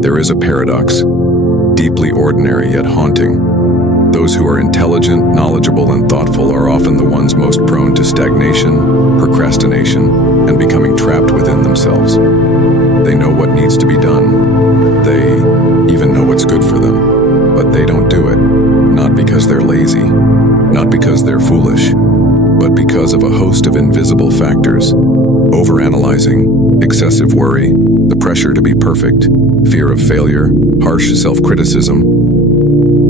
There is a paradox, deeply ordinary yet haunting. Those who are intelligent, knowledgeable, and thoughtful are often the ones most prone to stagnation, procrastination, and becoming trapped within themselves. They know what needs to be done. They even know what's good for them, but they don't do it. Not because they're lazy, not because they're foolish, but because of a host of invisible factors. Overanalyzing, excessive worry, the pressure to be perfect, fear of failure, harsh self-criticism.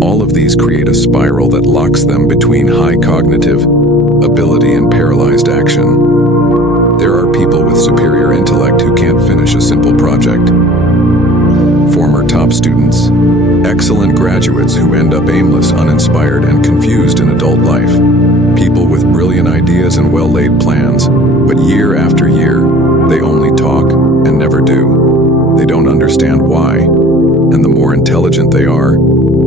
All of these create a spiral that locks them between high cognitive ability and paralyzed action. There are people with superior intellect who can't finish a simple project. Former top students, excellent graduates who end up aimless, uninspired, and confused in adult life. People with brilliant ideas and well-laid plans, but year after year, they only talk and never do. They don't understand why, and the more intelligent they are,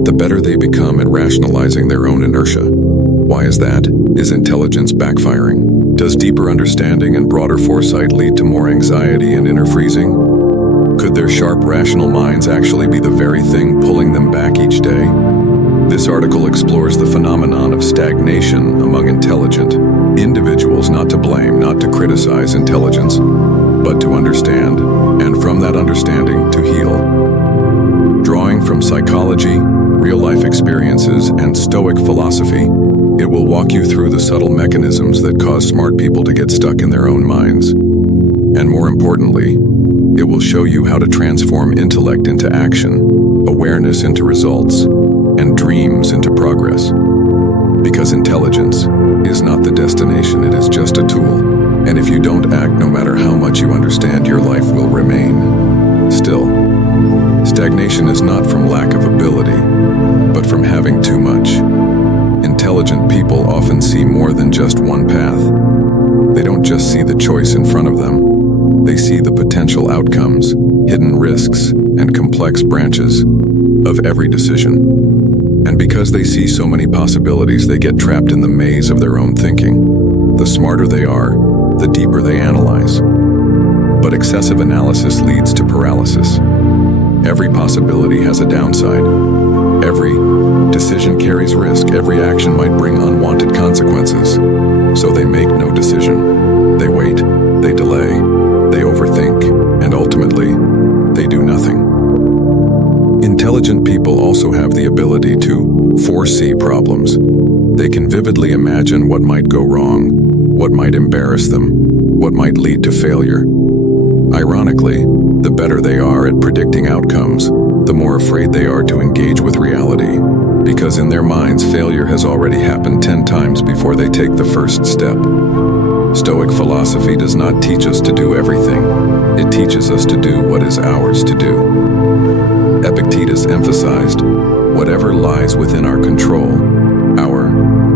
the better they become at rationalizing their own inertia. Why is that? Is intelligence backfiring? Does deeper understanding and broader foresight lead to more anxiety and inner freezing? Could their sharp, rational minds actually be the very thing pulling them back each day? This article explores the phenomenon of stagnation among intelligent individuals, not to blame, not to criticize intelligence, but to understand, and from that understanding, to heal. Drawing from psychology, real-life experiences, and Stoic philosophy, it will walk you through the subtle mechanisms that cause smart people to get stuck in their own minds. And more importantly, it will show you how to transform intellect into action, awareness into results, and dreams into progress. Because intelligence is not the destination, it is just a tool. And if you don't act, no matter how much you understand, your life will remain still. Stagnation is not from lack of ability, but from having too much. Intelligent people often see more than just one path. They don't just see the choice in front of them. They see the potential outcomes, hidden risks, and complex branches of every decision. And because they see so many possibilities, they get trapped in the maze of their own thinking. The smarter they are, the deeper they analyze. But excessive analysis leads to paralysis. Every possibility has a downside. Every decision carries risk. Every action might bring unwanted consequences. So they make no decision. They wait, they delay, they overthink, and ultimately, they do nothing. Intelligent people also have the ability to foresee problems. They can vividly imagine what might go wrong, what might embarrass them, what might lead to failure. Ironically, the better they are at predicting outcomes, the more afraid they are to engage with reality, because in their minds, failure has already happened 10 times before they take the first step. Stoic philosophy does not teach us to do everything. It teaches us to do what is ours to do. Epictetus emphasized, whatever lies within our control, our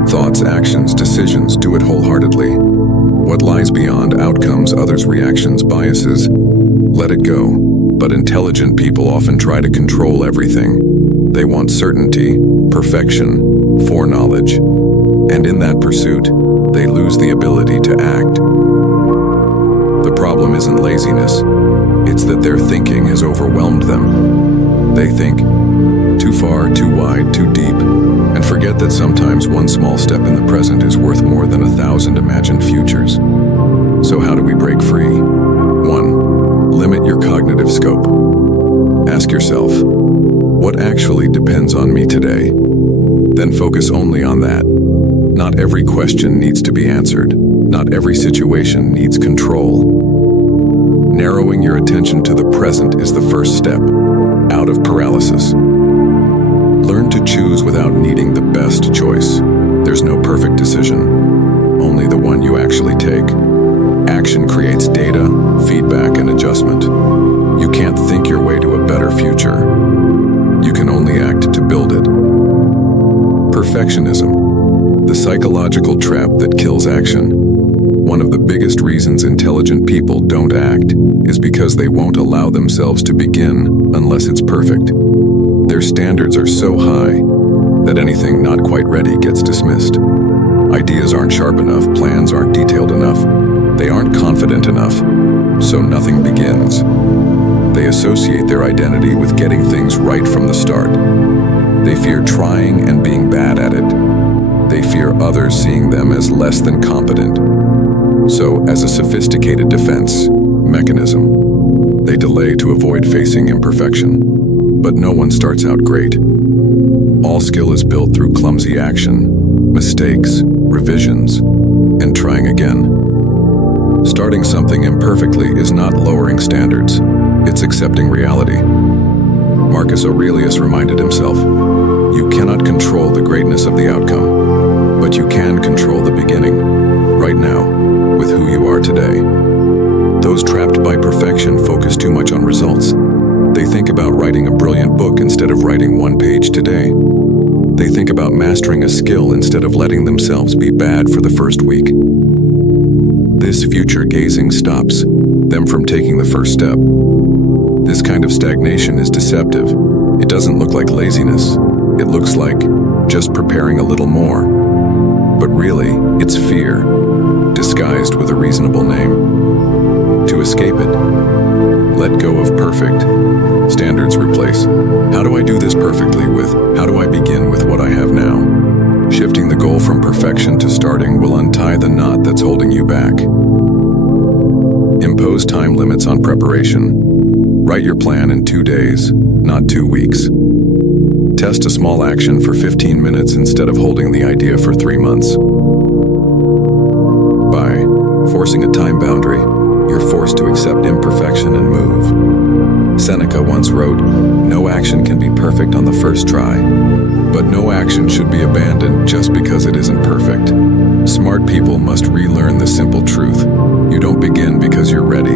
thoughts, actions, decisions, do it wholeheartedly. What lies beyond outcomes, others' reactions, biases, let it go. But intelligent people often try to control everything. They want certainty, perfection, foreknowledge, and in that pursuit, they lose the ability to act. The problem isn't laziness, it's that their thinking has overwhelmed them. They think too far, too wide, too deep, and forget that sometimes one small step in the present is worth more than 1,000 imagined futures. So how do we break free? 1. Limit your cognitive scope. Ask yourself, what actually depends on me today? Then focus only on that. Not every question needs to be answered. Not every situation needs control. Narrowing your attention to the present is the first step out of paralysis. Learn to choose without needing the best choice. There's no perfect decision, only the one you actually take. Action creates data, feedback, and adjustment. You can't think your way to a better future. You can only act to build it. Perfectionism, the psychological trap that kills action. One of the biggest reasons intelligent people don't act is because they won't allow themselves to begin unless it's perfect. Their standards are so high that anything not quite ready gets dismissed. Ideas aren't sharp enough, plans aren't detailed enough, they aren't confident enough, so nothing begins. They associate their identity with getting things right from the start. They fear trying and being bad at it. They fear others seeing them as less than competent. So, as a sophisticated defense mechanism, they delay to avoid facing imperfection. But no one starts out great. All skill is built through clumsy action, mistakes, revisions, and trying again. Starting something imperfectly is not lowering standards, it's accepting reality. Marcus Aurelius reminded himself, "You cannot control the greatness of the outcome, but you can control the beginning, right now, with who you are today." Those trapped by perfection focus too much on results. They think about writing a brilliant book instead of writing one page today. They think about mastering a skill instead of letting themselves be bad for the first week. This future gazing stops them from taking the first step. This kind of stagnation is deceptive. It doesn't look like laziness. It looks like just preparing a little more. But really, it's fear, disguised with a reasonable name. To escape it, let go of perfect. Standards replace, "How do I do this perfectly?" with, "How do I begin with what I have now?" Shifting the goal from perfection to starting will untie the knot that's holding you back. Impose time limits on preparation. Write your plan in 2 days, not 2 weeks. Test a small action for 15 minutes instead of holding the idea for 3 months. By forcing a time boundary, you're forced to accept imperfection and move. Seneca once wrote, "No action can be perfect on the first try, but no action should be abandoned just because it isn't perfect." Smart people must relearn the simple truth. You don't begin because you're ready.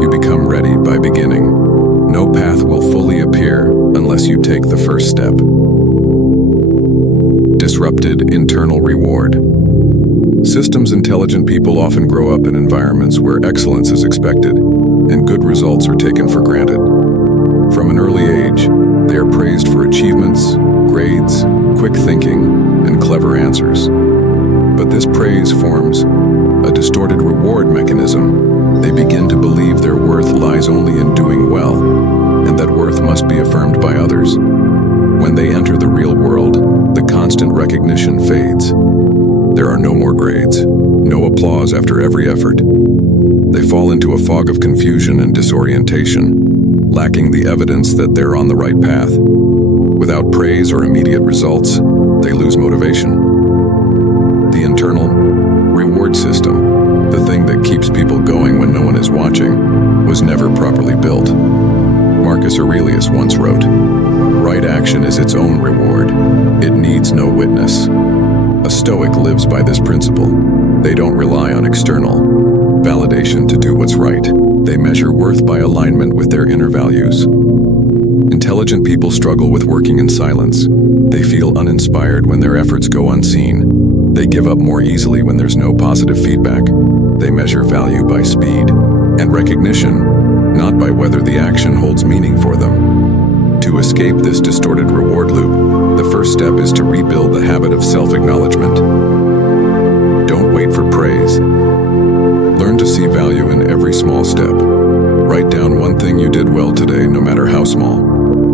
You become ready by beginning. No path will fully appear unless you take the first step. Disrupted internal reward. Systems intelligent people often grow up in environments where excellence is expected and good results are taken for granted. From an early age, they are praised for achievements, grades, quick thinking, and clever answers. But this praise forms a distorted reward mechanism. They begin to believe their worth lies only in doing well, and that worth must be affirmed by others. When they enter the real world, the constant recognition fades. There are no more grades, no applause after every effort. They fall into a fog of confusion and disorientation, lacking the evidence that they're on the right path. Without praise or immediate results, they lose motivation. The internal reward system, the thing that keeps people going when no one is watching, was never properly built. Marcus Aurelius once wrote, "Right action is its own reward. It needs no witness." A Stoic lives by this principle. They don't rely on external validation to do what's right. They measure worth by alignment with their inner values. Intelligent people struggle with working in silence. They feel uninspired when their efforts go unseen. They give up more easily when there's no positive feedback. They measure value by speed and recognition, not by whether the action holds meaning for them. To escape this distorted reward loop, the first step is to rebuild the habit of self-acknowledgement. Don't wait for praise. Learn to see value in every small step. Write down one thing you did well today, no matter how small.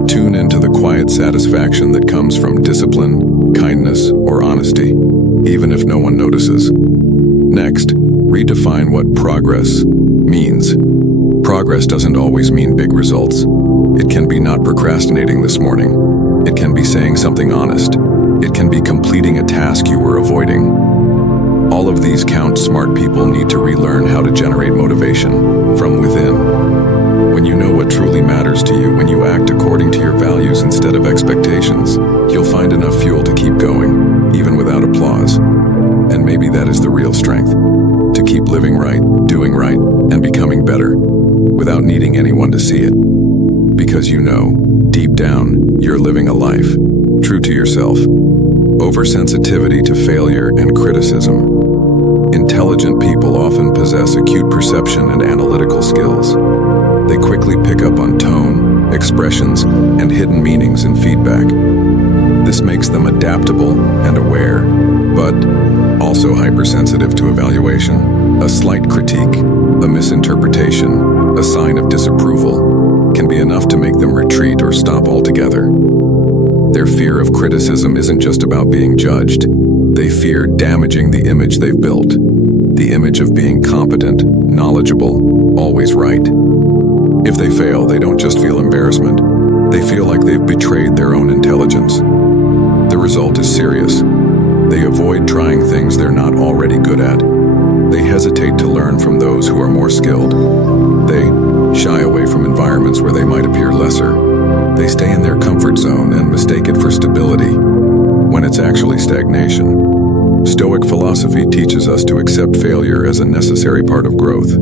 Tune into the quiet satisfaction that comes from discipline, kindness, or honesty, even if no one notices. Next, redefine what progress means. Progress doesn't always mean big results. It can be not procrastinating this morning. It can be saying something honest. It can be completing a task you were avoiding. All of these count. Smart people need to relearn how to generate motivation from within. When you know what truly matters to you, when you act according to your values instead of expectations, you'll find enough fuel to keep going, even without applause. And maybe that is the real strength, to keep living right, doing right, and becoming better, without needing anyone to see it. Because you know, deep down, you're living a life true to yourself. Oversensitivity to failure and criticism. Intelligent people often possess acute perception and analytical skills. They quickly pick up on tone, expressions, and hidden meanings in feedback. This makes them adaptable and aware, but also hypersensitive to evaluation. A slight critique, a misinterpretation, a sign of disapproval. can be enough to make them retreat or stop altogether. Their fear of criticism isn't just about being judged. They fear damaging the image they've built, the image of being competent, knowledgeable, always right. If they fail, they don't just feel embarrassment. They feel like they've betrayed their own intelligence. The result is serious. They avoid trying things they're not already good at. They hesitate to learn from those who are more skilled. They shy away from environments where they might appear lesser. They stay in their comfort zone and mistake it for stability, when it's actually stagnation. Stoic philosophy teaches us to accept failure as a necessary part of growth.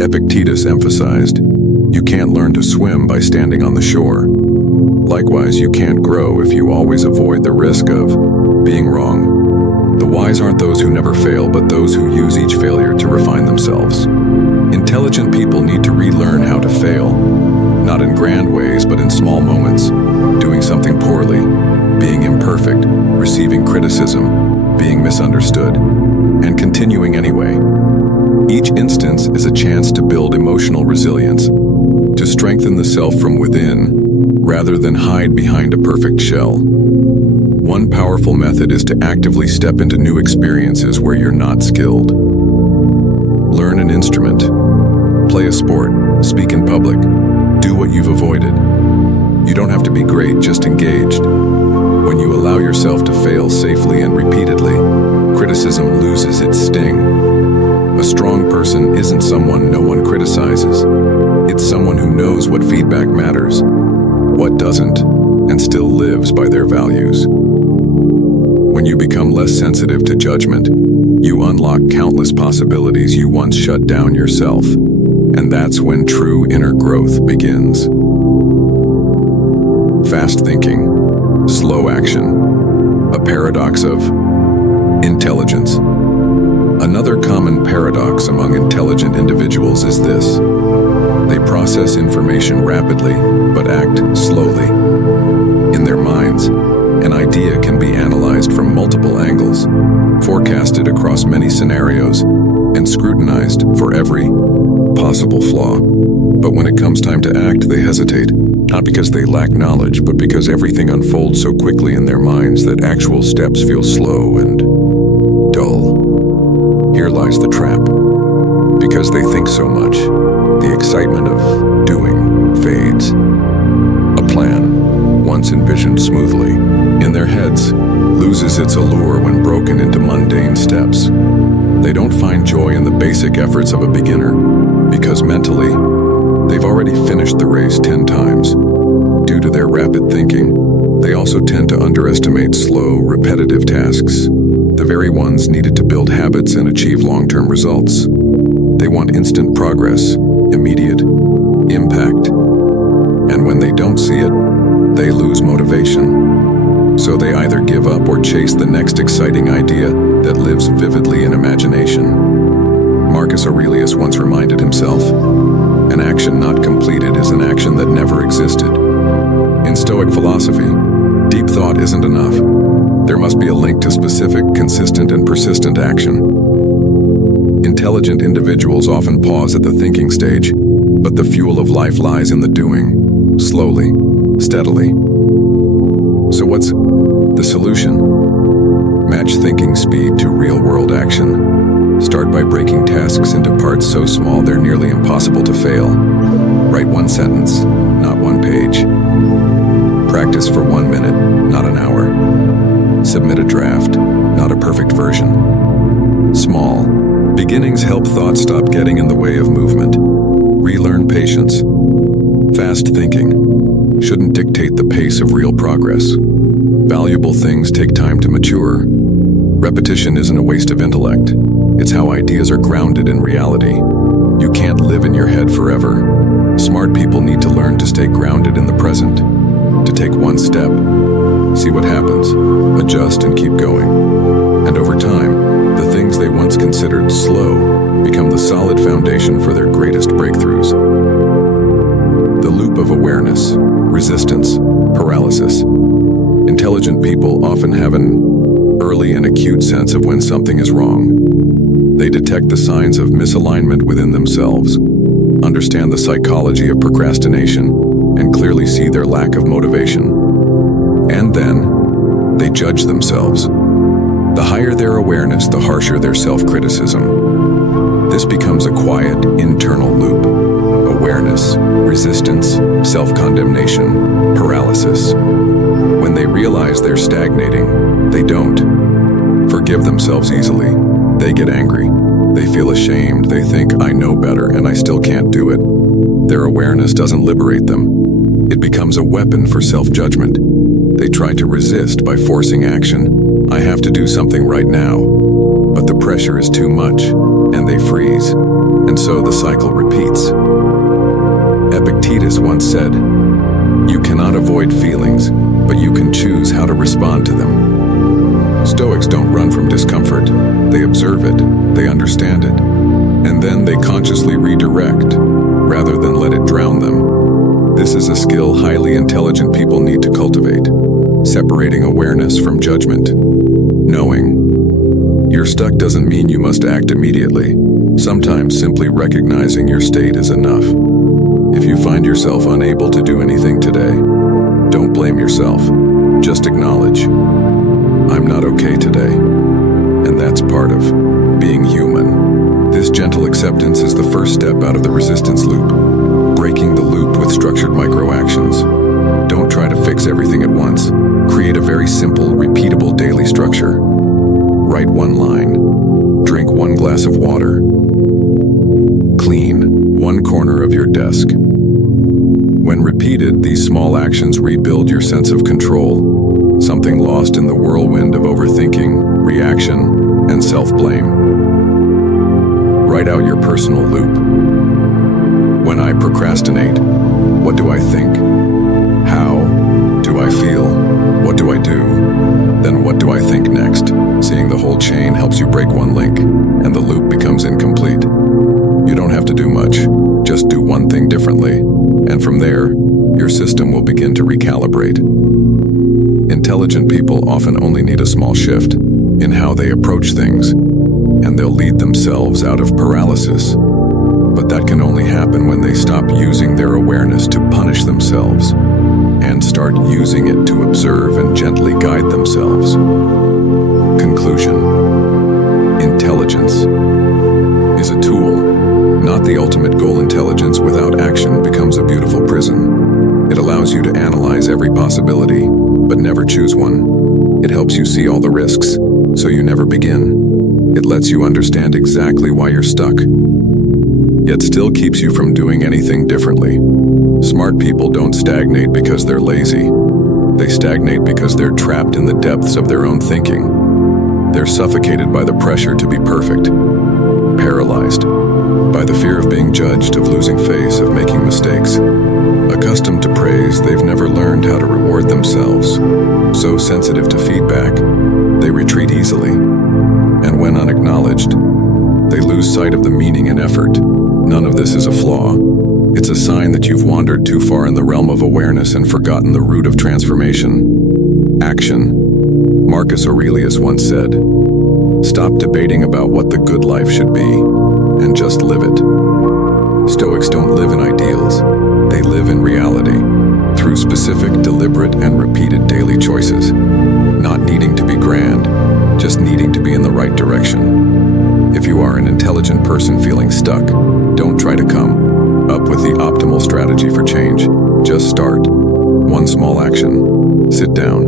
Epictetus emphasized, "You can't learn to swim by standing on the shore." Likewise, you can't grow if you always avoid the risk of being wrong. The wise aren't those who never fail, but those who use each failure to refine themselves. Intelligent people need to relearn how to fail, not in grand ways, but in small moments, doing something poorly, being imperfect, receiving criticism, being misunderstood, and continuing anyway. Each instance is a chance to build emotional resilience, to strengthen the self from within, rather than hide behind a perfect shell. One powerful method is to actively step into new experiences where you're not skilled. Learn an instrument, play a sport, speak in public, do what you've avoided. You don't have to be great, just engaged. When you allow yourself to fail safely and repeatedly, criticism loses its sting. A strong person isn't someone no one criticizes. It's someone who knows what feedback matters, what doesn't, and still lives by their values. When you become less sensitive to judgment, you unlock countless possibilities you once shut down yourself, and that's when true inner growth begins. Fast thinking, slow action, a paradox of intelligence. Another common paradox among intelligent individuals is this: they process information rapidly, but act slowly. In their minds, an idea can be analyzed from multiple angles, forecasted across many scenarios, and scrutinized for every possible flaw. But when it comes time to act, they hesitate, not because they lack knowledge, but because everything unfolds so quickly in their minds that actual steps feel slow and dull. Here lies the trap. Because they think so much, the excitement of doing fades. A plan, once envisioned smoothly, in their heads, loses its allure when broken into mundane steps. They don't find joy in the basic efforts of a beginner, because mentally, they've already finished the race 10 times. Due to their rapid thinking, they also tend to underestimate slow, repetitive tasks, the very ones needed to build habits and achieve long-term results. They want instant progress, immediate impact. And when they don't see it, they lose motivation. So they either give up or chase the next exciting idea that lives vividly in imagination. Marcus Aurelius once reminded himself, "An action not completed is an action that never existed." In Stoic philosophy, deep thought isn't enough. There must be a link to specific, consistent, and persistent action. Intelligent individuals often pause at the thinking stage, but the fuel of life lies in the doing, slowly, steadily. So what's the solution? Match thinking speed to real-world action. Start by breaking tasks into parts so small they're nearly impossible to fail. Write one sentence, not one page. Practice for 1 minute, not an hour. Submit a draft, not a perfect version. Small beginnings help thought stop getting in the way of movement. Relearn patience. Fast thinking shouldn't dictate the pace of real progress. Valuable things take time to mature. Repetition isn't a waste of intellect. It's how ideas are grounded in reality. You can't live in your head forever. Smart people need to learn to stay grounded in the present, to take one step, see what happens, adjust and keep going. And over time, the things they once considered slow become the solid foundation for their greatest breakthroughs. The loop of awareness, resistance, paralysis. Intelligent people often have an early and acute sense of when something is wrong. They detect the signs of misalignment within themselves, understand the psychology of procrastination and clearly see their lack of motivation. And then, they judge themselves. The higher their awareness, the harsher their self-criticism. This becomes a quiet, internal loop. Awareness, resistance, self-condemnation, paralysis. When they realize they're stagnating, they don't forgive themselves easily. They get angry. They feel ashamed. They think, I know better and I still can't do it. Their awareness doesn't liberate them. It becomes a weapon for self-judgment. They try to resist by forcing action. I have to do something right now. But the pressure is too much, and they freeze. And so the cycle repeats. Epictetus once said, "You cannot avoid feelings, but you can choose how to respond to them." Stoics don't run from discomfort. They observe it, they understand it, and then they consciously redirect, rather than let it drown them. This is a skill highly intelligent people need to cultivate, separating awareness from judgment. Knowing you're stuck doesn't mean you must act immediately. Sometimes simply recognizing your state is enough. If you find yourself unable to do anything today, don't blame yourself. Just acknowledge, I'm not okay today. And that's part of being human. This gentle acceptance is the first step out of the resistance loop, breaking the loop with structured micro-actions. Don't try to fix everything at once. Create a very simple, repeatable daily structure. Write one line. Drink one glass of water. Clean one corner of your desk. When repeated, these small actions rebuild your sense of control, something lost in the whirlwind of overthinking, reaction, and self-blame. Write out your personal loop. When I procrastinate, what do I think? How do I feel? What do I do? Then what do I think next? Seeing the whole chain helps you break one link, and the loop becomes incomplete. You don't have to do much. Just do one thing differently, and from there, your system will begin to recalibrate. Intelligent people often only need a small shift in how they approach things, and they'll lead themselves out of paralysis. But that can only happen when they stop using their awareness to punish themselves and start using it to observe and gently guide themselves. Conclusion: intelligence is a tool, not the ultimate goal. Intelligence without action becomes a beautiful prison. It allows you to analyze every possibility, but never choose one. It helps you see all the risks, so you never begin. It lets you understand exactly why you're stuck, yet still keeps you from doing anything differently. Smart people don't stagnate because they're lazy. They stagnate because they're trapped in the depths of their own thinking. They're suffocated by the pressure to be perfect, paralyzed by the fear of being judged, of losing face, of making mistakes. Accustomed to praise, they've never learned how to reward themselves. So sensitive to feedback, they retreat easily. And when unacknowledged, they lose sight of the meaning and effort. None of this is a flaw. It's a sign that you've wandered too far in the realm of awareness and forgotten the root of transformation. Action. Marcus Aurelius once said, "Stop debating about what the good life should be, and just live it." Stoics don't live in ideals. They live in reality, through specific, deliberate, and repeated daily choices. Not needing to be grand, just needing to be in the right direction. If you are an intelligent person feeling stuck, don't try to come up with the optimal strategy for change. Just start. One small action. Sit down.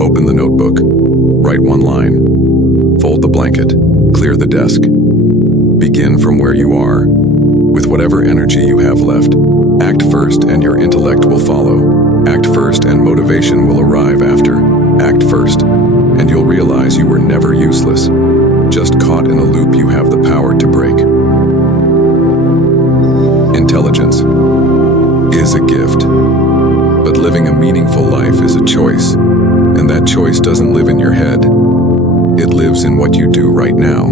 Open the notebook. Write one line. Fold the blanket. Clear the desk. Begin from where you are, with whatever energy you have left. Act first and your intellect will follow. Act first and motivation will arrive after. Act first, and you'll realize you were never useless. Just caught in a loop you have the power to break. Intelligence is a gift, but living a meaningful life is a choice, and that choice doesn't live in your head. It lives in what you do right now.